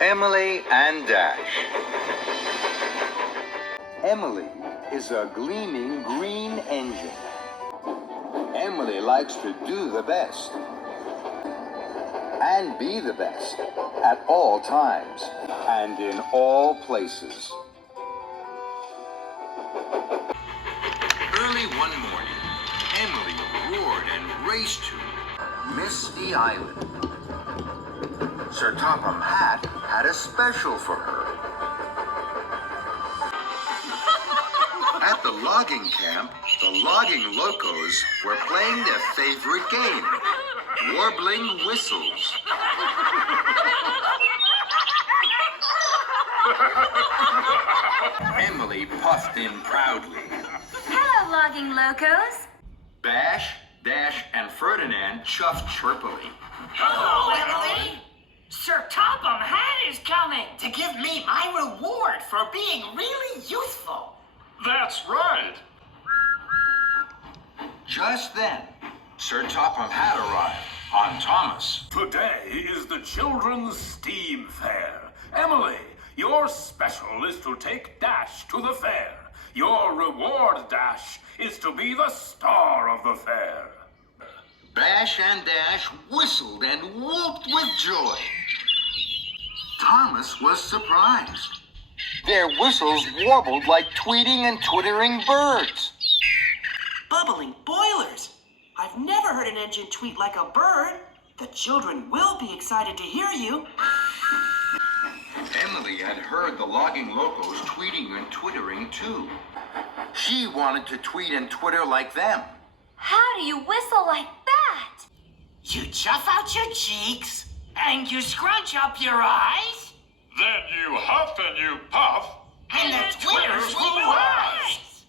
Emily and Dash. Emily is a gleaming green engine. Emily likes to do the best and be the best at all times and in all places. Early one morning, Emily roared and raced to Misty Island. Sir Topham Hatt had a special for her. At the logging camp, the logging locos were playing their favorite game, warbling whistles. Emily puffed in proudly. Hello, logging locos. Bash, Dash, and Ferdinand chuffed chirpily. Hello, Emily. Sir Topham Hatt is coming. To give me my reward for being really useful. That's right. Just then, Sir Topham Hatt arrived on Thomas. Today is the Children's Steam Fair. Emily, your special is to take Dash to the fair. Your reward, Dash, is to be the star of the fair. Bash and Dash whistled and whooped with joy. Thomas was surprised. Their whistles warbled like tweeting and twittering birds. Bubbling boilers. I've never heard an engine tweet like a bird. The children will be excited to hear you. Emily had heard the logging locos tweeting and twittering too. She wanted to tweet and twitter like them. How do you whistle like that? You chuff out your cheeks and you scrunch up your eyes. Then you huff and you puff. And the twitters will rise.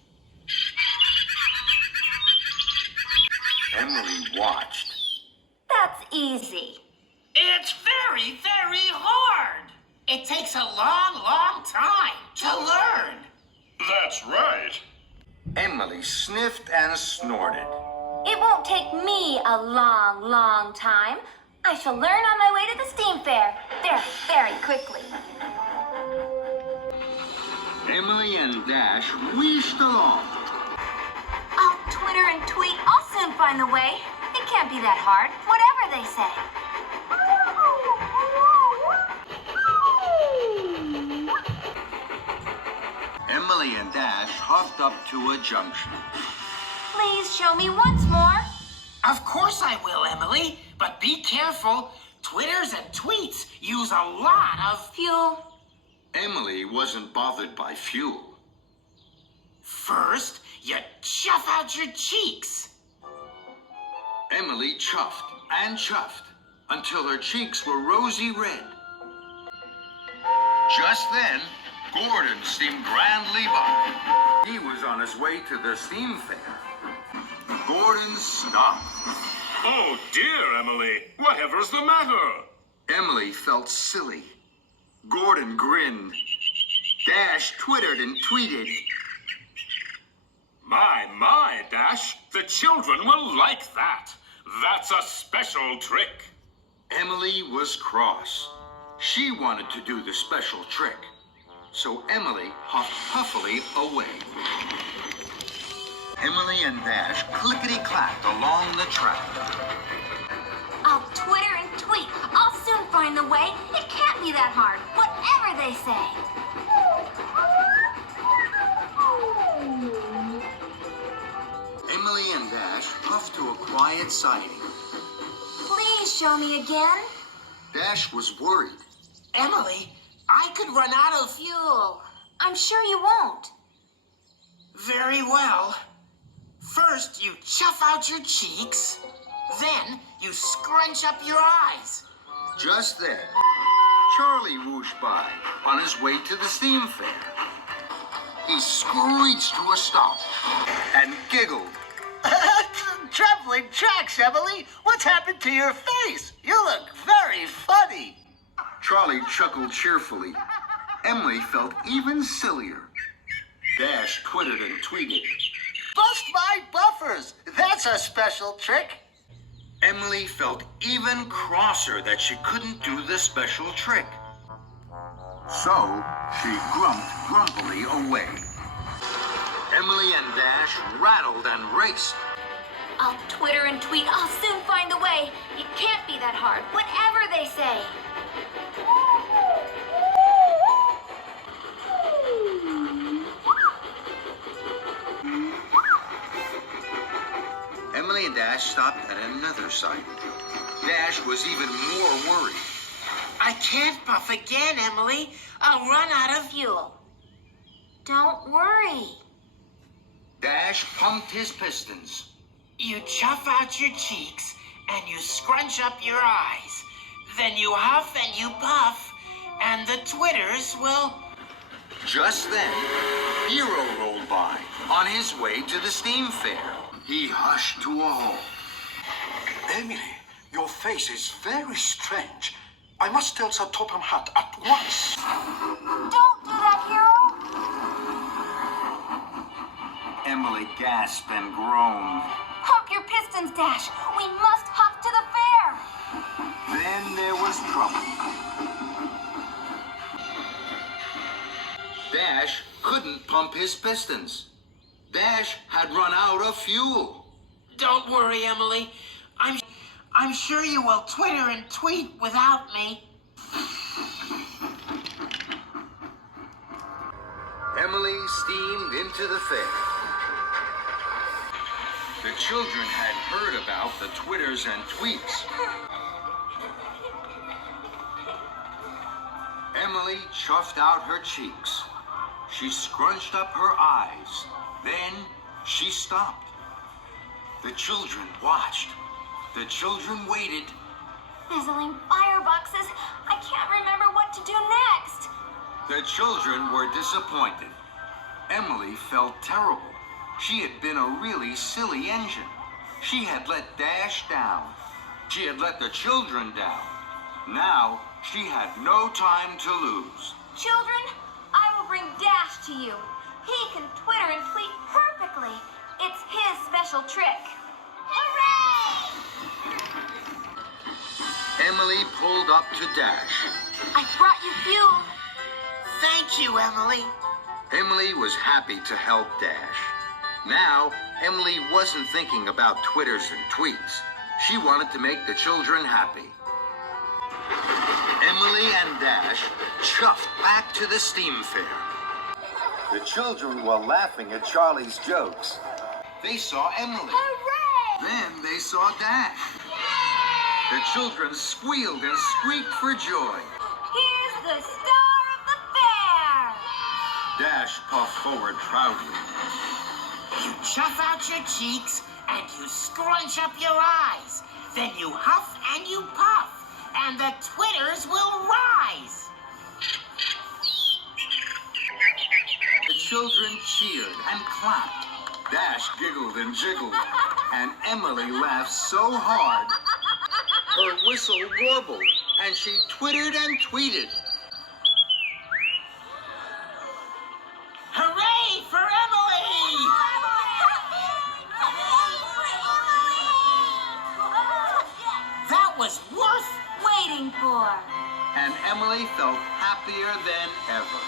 Emily watched. That's easy. It's very, very hard. It takes a long, long time to learn. That's right. Emily sniffed and snorted. It won't take me a long, long time. I shall learn on my way to the steam fair very, very quickly. Emily and Dash wheezed along. I'll twitter and tweet. I'll soon find the way. It can't be that hard, whatever they say. Emily and Dash huffed up to a junction. Please show me once more. Of course I will, Emily. But be careful. Twitters and tweets use a lot of Fuel. Emily wasn't bothered by fuel. First, you chuff out your cheeks. Emily chuffed and chuffed until her cheeks were rosy red. Just then, Gordon steamed grandly by. He was on his way to the steam fair. Gordon stopped. Oh dear, Emily. Whatever's the matter? Emily felt silly. Gordon grinned. Dash twittered and tweeted. My, Dash. The children will like that. That's a special trick. Emily was cross. She wanted to do the special trick. So Emily huffed huffily away. Emily and Dash clickety-clacked along the track. I'll twitter and tweet. I'll soon find the way. It can't be that hard, whatever they say. Emily and Dash puffed to a quiet siding. Please show me again. Dash was worried. Emily, I could run out of Fuel. I'm sure you won't. Very well. First, you chuff out your cheeks. Then, you scrunch up your eyes. Just then, Charlie whooshed by on his way to the steam fair. He screeched to a stop and giggled. Traveling tracks, Emily. What's happened to your face? You look very funny. Charlie chuckled cheerfully. Emily felt even sillier. Dash twittered and tweeted. Bust my buffers. That's a special trick. Emily felt even crosser that she couldn't do the special trick. So she grumped grumpily away. Emily and Dash rattled and raced. I'll Twitter and tweet. I'll soon find the way. It can't be that hard, whatever they say. Emily and Dash stopped at another site. Dash was even more worried. I can't puff again, Emily. I'll run out of Fuel. Don't worry. Dash pumped his pistons. You chuff out your cheeks and you scrunch up your eyes. Then you huff and you puff, and the Twitters will... Just then, Hero rolled by on his way to the steam fair. He hushed to a halt. Emily, your face is very strange. I must tell Sir Topham Hatt at once. Don't do that, Hero. Emily gasped and groaned. Pump your pistons, Dash. We must huff to the fair. Then there was trouble. Dash couldn't pump his pistons. Dash had run out of fuel. Don't worry, Emily. I'm sure you will Twitter and tweet without me. Emily steamed into the fair. The children had heard about the Twitters and tweets. Emily chuffed out her cheeks. She scrunched up her eyes. Then she stopped. The children watched. The children waited. Fizzling fireboxes. I can't remember what to do next. The children were disappointed. Emily felt terrible. She had been a really silly engine. She had let Dash down. She had let the children down. Now she had no time to lose. Children, I will bring Dash to you. He can Twitter and tweet perfectly. It's his special trick. Hooray! Emily pulled up to Dash. I brought you fuel. Thank you, Emily. Emily was happy to help Dash. Now, Emily wasn't thinking about Twitters and tweets. She wanted to make the children happy. Emily and Dash chuffed back to the steam fair. The children were laughing at Charlie's jokes. They saw Emily. Hooray! Then they saw Dash. The children squealed and squeaked for joy. Here's the star of the fair. Dash puffed forward proudly. You chuff out your cheeks and you scrunch up your eyes. Then you huff and you puff, and the Twitters will rise. The children cheered and clapped. Dash giggled and jiggled, and Emily laughed so hard, her whistle warbled, and she twittered and tweeted. Hooray for Emily! That was worth Waiting for. And Emily felt happier than ever.